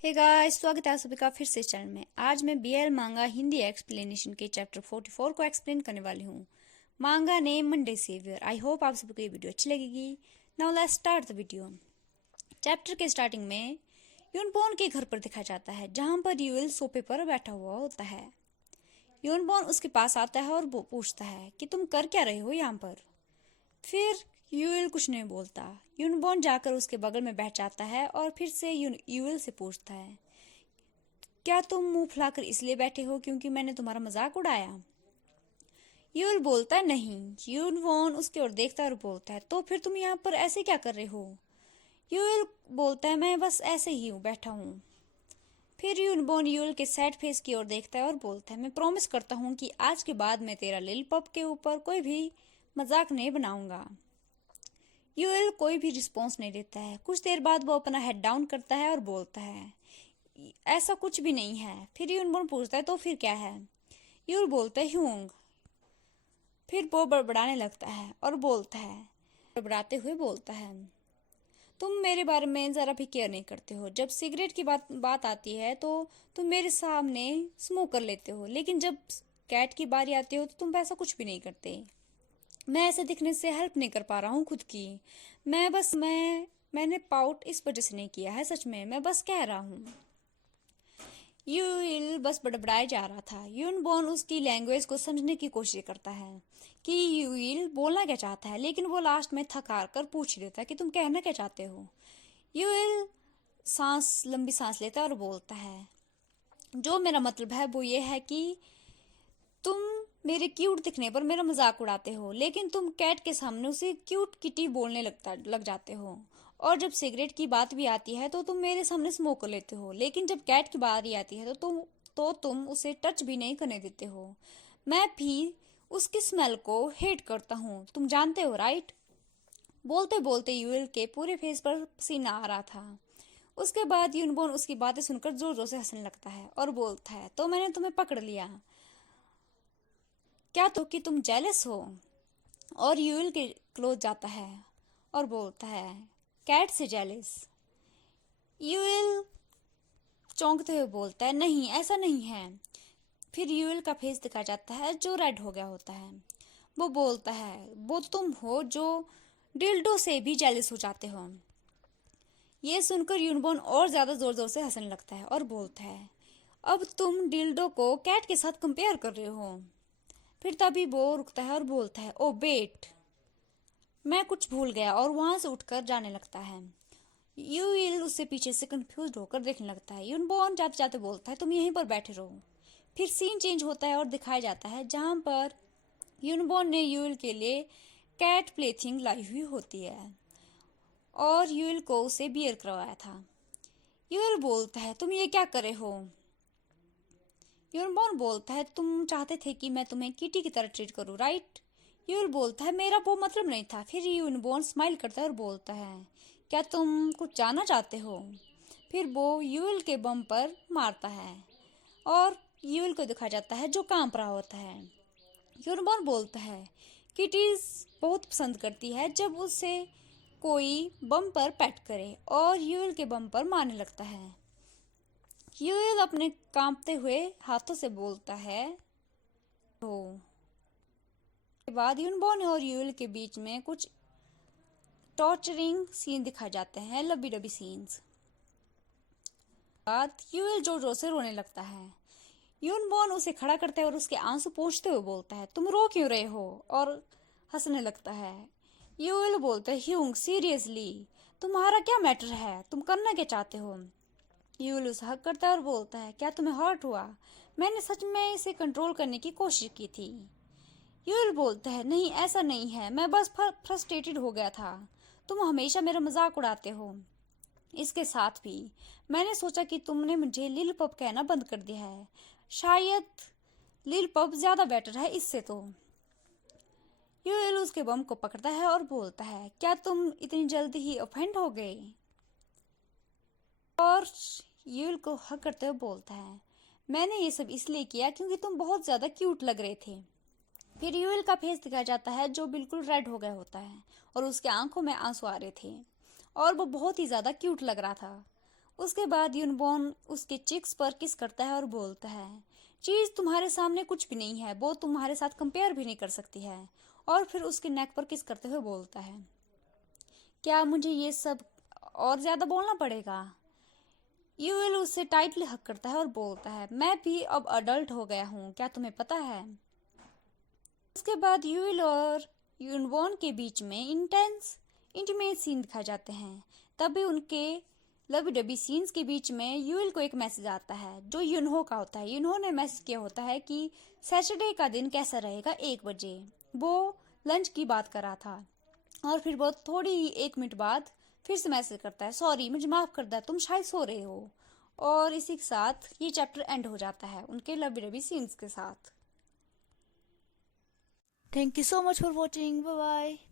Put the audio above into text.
Hey guys, स्वागत है आप सभी का फिर से इस चैनल में। आज मैं बीएल मांगा हिंदी एक्सप्लेनेशन के चैप्टर 44 को एक्सप्लेन करने वाली हूँ। Manga name Monday saviour. I hope आप सभी को ये वीडियो अच्छी लगेगी। Now let's start the video. Chapter के स्टार्टिंग में यूनबॉन के घर पर दिखाया जाता है, जहाँ पर यूएल सोफे पर बैठा हुआ होता है। यूनबॉन उसके पास आता है और वो पूछता है कि तुम कर क्या रहे हो यहाँ पर। फिर यूएल कुछ नहीं बोलता। यूनबॉर्न जाकर उसके बगल में बैठ जाता है और फिर से यूएल से पूछता है, क्या तुम मुंह फुलाकर इसलिए बैठे हो क्योंकि मैंने तुम्हारा मजाक उड़ाया? यूएल बोलता है नहीं। यूनबॉर्न उसकी ओर देखता है और बोलता है, तो फिर तुम यहाँ पर ऐसे क्या कर रहे हो? यूएल बोलता है, मैं बस ऐसे ही हूँ, बैठा हूँ। फिर यूनबॉर्न यूएल के सैड फेस की ओर देखता है और बोलता है, मैं प्रॉमिस करता हूँ कि आज के बाद मैं तेरा लिल पप के ऊपर कोई भी मजाक नहीं बनाऊंगा। यूएल कोई भी रिस्पॉन्स नहीं देता है। कुछ देर बाद वो अपना हेड डाउन करता है और बोलता है, ऐसा कुछ भी नहीं है। फिर यूनबॉर्न पूछता है, तो फिर क्या है? यूएल बोलता है, ह्यूंग। फिर वो बड़बड़ाने लगता है और बोलता है, बड़बड़ाते हुए बोलता है, तुम मेरे बारे में ज़रा भी केयर नहीं करते हो। जब सिगरेट की बात आती है तो तुम मेरे सामने स्मोक कर लेते हो, लेकिन जब कैट की बारी आती हो तो तुम ऐसा कुछ भी नहीं करते। मैं ऐसे दिखने से हेल्प नहीं कर पा रहा हूँ खुद की। मैंने पाउट इस वजह से नहीं किया है, सच में मैं बस कह रहा हूँ। यूइल बस बड़बड़ाए जा रहा था। यूनबॉर्न उसकी लैंग्वेज को समझने की कोशिश करता है कि यूइल बोलना क्या चाहता है, लेकिन वो लास्ट में थक हार कर पूछ देता है कि तुम कहना क्या चाहते हो। यूइल लंबी सांस लेता है और बोलता है, जो मेरा मतलब है वो ये है कि तुम मेरे क्यूट दिखने पर मेरा मजाक उड़ाते हो, लेकिन तुम कैट के सामने उसे क्यूट किटी बोलने लग जाते हो। और जब सिगरेट की बात भी आती है तो तुम मेरे सामने स्मोक कर लेते हो, लेकिन जब कैट की बारी आती है तो तुम उसे टच भी नहीं करने देते हो। मैं भी उसकी स्मेल को हेट करता हूँ, तुम जानते हो, राइट? बोलते बोलते यूएल के पूरे फेस पर पसीना आ रहा था। उसके बाद यूनबॉर्न उसकी बातें सुनकर जोर जोर से हंसने लगता है और बोलता है, तो मैंने तुम्हें पकड़ लिया क्या? तो कि तुम जेलस हो? और यूएल के क्लोज जाता है और बोलता है, कैट से जेलस? यूएल चौंकते हुए बोलता है, नहीं, ऐसा नहीं है। फिर यूएल का फेस दिखा जाता है जो रेड हो गया होता है। वो बोलता है, वो तुम हो जो डिल्डो से भी जेलस हो जाते हो। ये सुनकर यूनबॉर्न और ज्यादा जोर जोर से हंसने लगता है और बोलता है, अब तुम डिल्डो को कैट के साथ कंपेयर कर रहे हो। फिर तभी वो रुकता है और बोलता है, ओ बेट, मैं कुछ भूल गया, और वहां से उठकर जाने लगता है। यूइल उससे पीछे से कंफ्यूज होकर देखने लगता है। यूनबॉर्न जाते जाते बोलता है, तुम यहीं पर बैठे रहो। फिर सीन चेंज होता है और दिखाया जाता है जहां पर यूनबॉर्न ने यूइल के लिए कैट प्लेथिंग लाई हुई होती है और यूइल को उसे बियर करवाया था। यूइल बोलता है, तुम ये क्या करे हो? यूनबॉर्न बोलता है, तुम चाहते थे कि मैं तुम्हें किटी की तरह ट्रीट करूं, राइट? यूल बोलता है, मेरा वो मतलब नहीं था। फिर यूनिबॉर्न स्माइल करता है और बोलता है, क्या तुम कुछ जानना चाहते हो? फिर वो यूल के बम पर मारता है और यूल को दिखाया जाता है जो कांप रहा होता है। यूनिबॉर्न बोलता है, किटीज बहुत पसंद करती है जब उसे कोई बम पर पैट करे, और यूल के बम पर मारने लगता है। यूएल अपने कांपते हुए हाथों से बोलता है, तो के बाद यूनबॉर्न और यूएल के बीच में कुछ टॉर्चरिंग सीन दिखाए जाते हैं, लबी डबी सीन्स। बाद यूएल जोर जोर से रोने लगता है। यूनबॉर्न उसे खड़ा करता है और उसके आंसू पोंछते हुए बोलता है, तुम रो क्यों रहे हो? और हंसने लगता है। यूएल बोलता है, ह्यूंग, सीरियसली तुम्हारा क्या मैटर है? तुम करना क्या चाहते हो? यूएल उसे हक करता है और बोलता है, क्या तुम्हें हर्ट हुआ? मैंने सच में इसे कंट्रोल करने की कोशिश की थी। यूएल बोलता है, नहीं, ऐसा नहीं है, मैं बस फ्रस्ट्रेटेड हो गया था। तुम हमेशा मेरा मजाक उड़ाते हो। इसके साथ भी मैंने सोचा कि तुमने मुझे लिल पप कहना बंद कर दिया है। शायद लिल पप ज्यादा बेटर है इससे तो। यूएल उसके बम को पकड़ता है और बोलता है, क्या तुम इतनी जल्दी ही ऑफेंड हो गए? और यूएल को हक करते हुए बोलता है, मैंने ये सब इसलिए किया क्योंकि तुम बहुत ज्यादा क्यूट लग रहे थे। फिर यूएल का फेस दिखाया जाता है जो बिल्कुल रेड हो गया होता है और उसके आंखों में आंसू आ रहे थे और वो बहुत ही ज्यादा क्यूट लग रहा था। उसके बाद यूनबॉर्न उसके चिक्स पर किस करता है और बोलता है, चीज तुम्हारे सामने कुछ भी नहीं है, वो तुम्हारे साथ कंपेयर भी नहीं कर सकती है। और फिर उसके नेक पर किस करते हुए बोलता है, क्या मुझे ये सब और ज्यादा बोलना पड़ेगा? यूएल उससे टाइटली हक करता है और बोलता है, मैं भी अब अडल्ट हो गया हूँ, क्या तुम्हें पता है? उसके बाद यूएल और यूनवॉन के बीच में इंटेंस इंटीमेट सीन दिखाए जाते हैं। तभी उनके लवी डबी सीन्स के बीच में यूएल को एक मैसेज आता है जो यूनहो का होता है। यूनहो ने मैसेज किया होता है कि सैटरडे का दिन कैसा रहेगा 1 बजे। वो लंच की बात कर रहा था और फिर वो थोड़ी ही 1 मिनट बाद फिर से मैसेज करता है, सॉरी मुझे माफ कर दे, तुम शायद सो रहे हो। और इसी के साथ ये चैप्टर एंड हो जाता है उनके लवी डबी सीन्स के साथ। Thank you so much for watching. Bye bye.